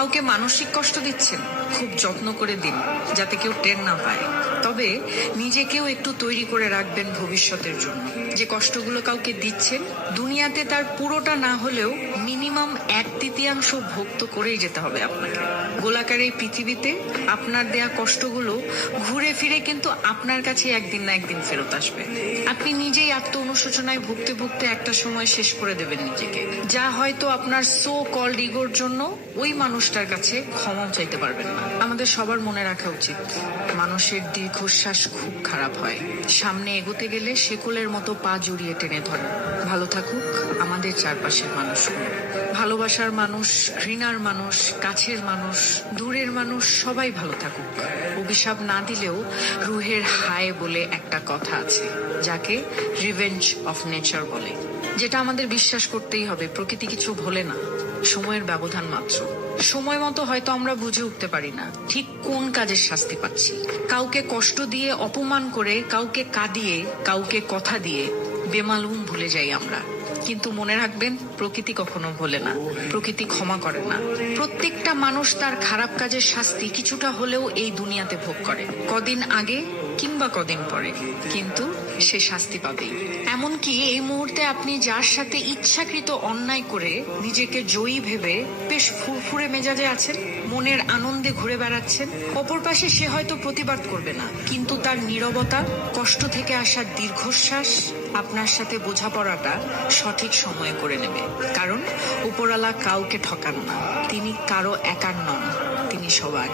কাউকে মানসিক কষ্ট দিচ্ছেন, খুব যত্ন করে দিন যাতে কেউ টের না পায়। তবে নিজেকেও একটু তৈরি করে রাখবেন ভবিষ্যতের জন্য। যে কষ্টগুলো কাউকে দিচ্ছেন, দুনিয়াতে তার পুরোটা না হলেও মিনিমাম 1/3 ভোগ তো করেই যেতে হবে আপনাকে। গোলাকার এই পৃথিবীতে আপনার দেয়া কষ্টগুলো ঘুরে ফিরে কিন্তু আপনার কাছে একদিন না একদিন ফেরত আসবে। আপনি নিজেই আত্ম অনুশোচনায় ভুগতে ভুগতে একটা সময় শেষ করে দেবেন নিজেকে, যা হয়তো আপনার সো কল্ড ইগোর জন্য ওই মানুষটার কাছে ক্ষমাও চাইতে পারবেন না। আমাদের সবার মনে রাখা উচিত, মানুষের দীর্ঘশ্বাস খুব খারাপ হয়। সামনে এগোতে গেলে শেকলের মতো পা জড়িয়ে টেনে ধরে। ভালো থাকুক আমাদের চারপাশের মানুষগুলো। ভালোবাসার মানুষ, ঘৃণার মানুষ, কাছের মানুষ, দূরের মানুষ সবাই ভালো থাকুক। অভিশাপ না দিলেও রুহের হায় বলে একটা কথা আছে, যাকে রিভেঞ্জ অফ নেচার বলে, যেটা আমাদের বিশ্বাস করতেই হবে। প্রকৃতি কিছু ভোলে না, সময়ের ব্যবধান মাত্র। সময় মতো হয়তো আমরা বুঝে উঠতে পারি না ঠিক কোন কাজের শাস্তি পাচ্ছি। কাউকে কষ্ট দিয়ে, অপমান করে, কাউকে কাঁদিয়ে, কাউকে কথা দিয়ে বেমালুম ভুলে যাই আমরা। কিন্তু মনে রাখবেন, প্রকৃতি কখনো ভোলে না, প্রকৃতি ক্ষমা করে না। প্রত্যেকটা মানুষ তার খারাপ কাজের শাস্তি কিছুটা হলেও এই দুনিয়াতে ভোগ করে, কদিন আগে কিংবা কদিন পরে, কিন্তু সে শাস্তি পাবেই। এমনকি এই মুহূর্তে আপনি যার সাথে ইচ্ছাকৃত অন্যায় করে নিজেকে জয়ী ভেবে বেশ ফুরফুরে মেজাজে আছেন, মনের আনন্দে ঘুরে বেড়াচ্ছেন, অপর পাশে সে হয়তো প্রতিবাদ করবে না, কিন্তু তার নীরবতা, কষ্ট থেকে আসা দীর্ঘশ্বাস আপনার সাথে বোঝাপড়াটা সঠিক সময়ে করে নেবে। কারণ উপরওয়ালা কাউকে ঠকান না, তিনি কারো একার নন, তিনি সবার।